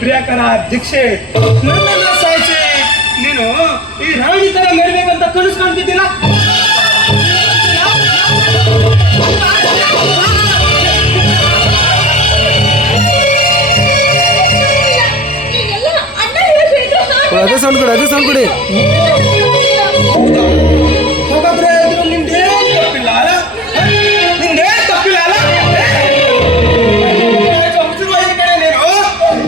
ಪ್ರಿಯಕರ ದೀಕ್ಷೆ ನನ್ನನ್ನ ಸಾಯಿಸಿ ನೀನು ಈ ರಾಣಿ ತರ ಮೆರಬೇಕಂತ ಕನಸು ಕಾಣ್ತಿದ್ದೀನ. ಅದೇ ಸೌಂಡ್ ಕೊಡಿ, ಅದೇ ಸೌಂಡ್ ಕೊಡಿ. ಹಾಗಾದ್ರೆ ನಿಂದೇನ್ ತಪ್ಪಿಲ್ಲ ಅಲ್ಲ, ನಿಂದೇನ್ ತಪ್ಪಿಲ್ಲ ಅಲ್ಲ.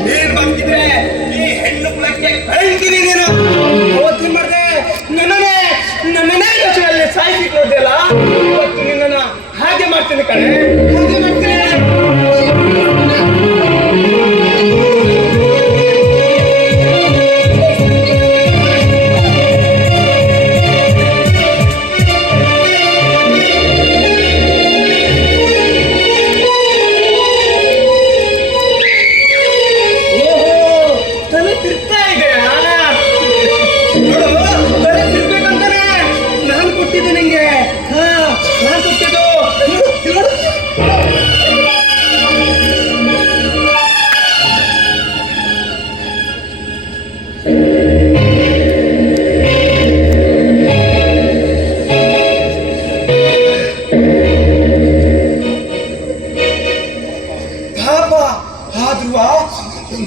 ನೀನು ಬದುಕಿದ್ರೆ ಈ ಹೆಣ್ಣು ಕುಲಕ್ಕೆ ಕಳ್ತೀನಿ. ನೀನು ಅವತ್ತು ಮಾಡಿದೆ ನನ್ನನ್ನೇ ಯೋಚನೆಯಲ್ಲಿ ಸಾಯಿಸಿಕೊಳ್ಳೋದಿಲ್ಲ. ಇವತ್ತು ನಿನ್ನನ್ನ ಹಾಗೆ ಮಾಡ್ತೀನಿ ಕಣೆ, ಹಾಗೆ ಮಾಡ್ತೀನಿ.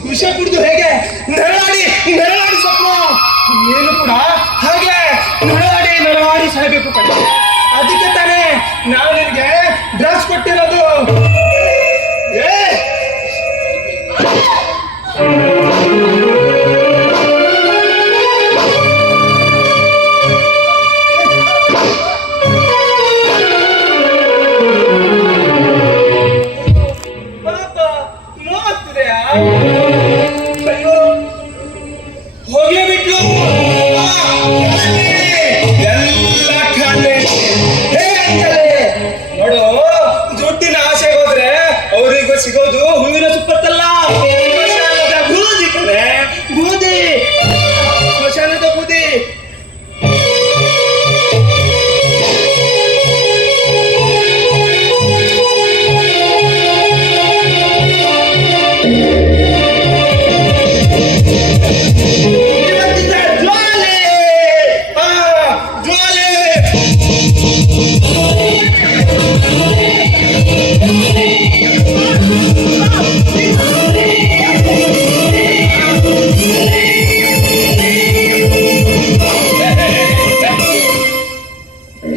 ವಿಷ ಕುಡಿದು ಹೇಗೆ ನೆರಳಾಡಿ ಸ್ವಪ್ನ, ನೀನು ಕೂಡ ಹಾಗೆ ನೆರಳಾಡಿ ಸಾಯ್ಬೇಕು ಕಣ. ಅದಕ್ಕೆ ತಾನೇ ನಾನು ನಿನಗೆ ಡ್ರೆಸ್ ಕೊಟ್ಟಿರೋದು. ಸಿಗೋದು ಹೂವಿನ ಸುಪ್ಪತ್ತಲ್ಲ, ಬೂದಿ ಕಣೆ, ಬೂದಿ, ಸ್ಮಶಾನದ ಬೂದಿ.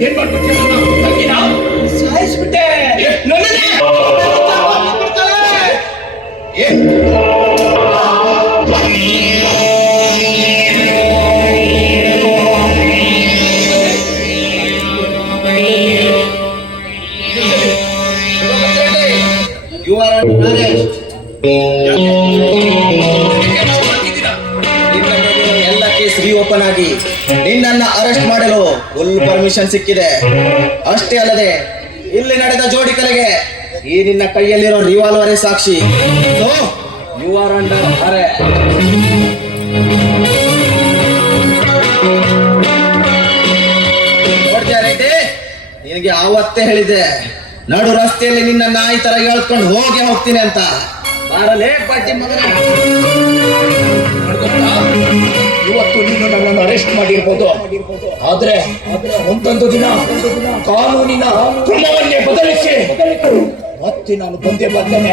ಏನ್ ಮಾಡ್ಬಿಟ್ಟೆ? ಸಾಯಿಸ್ಬಿಟ್ಟೆ. You are under arrest. ಎಲ್ಲ ಕೇಸ್ ರೀಓಪನ್ ಆಗಿ ನಿನ್ನನ್ನ ಅರೆಸ್ಟ್ ಮಾಡಲು ಫುಲ್ ಪರ್ಮಿಷನ್ ಸಿಕ್ಕಿದೆ. ಅಷ್ಟೇ ಅಲ್ಲದೆ ಇಲ್ಲಿ ನಡೆದ ಜೋಡಿ ಕಲೆಗೆ ಈ ನಿನ್ನ ಕೈಯಲ್ಲಿರೋ ರಿವಾಲ್ವರೇ ಸಾಕ್ಷಿ. You are under arrest. ನೋಡ್ತೀಯ ರೆಡ್ಡಿ, ನಿನಗೆ ಆವತ್ತೇ ಹೇಳಿದೆ ನಡು ರಸ್ತೆಯಲ್ಲಿ ನಿನ್ನ ನಾಯಿ ತರ ಹೇಳ್ಕೊಂಡು ಹೋಗ್ತೀನಿ ಅಂತ. ಬಾರಲೇ ಬಡ್ಡಿ ಮಗನೇ. ಇವತ್ತು ನೀನು ನನ್ನನ್ನು ಅರೆಸ್ಟ್ ಮಾಡಿರ್ಬೋದು, ಆದ್ರೆ ಒಂದೊಂದು ದಿನ ಕಾನೂನಿನ ಕ್ರಮವನ್ನೇ ಬದಲಿಸಿ ಮತ್ತೆ ನಾನು ಬಂದೇ ಬರ್ತೇನೆ.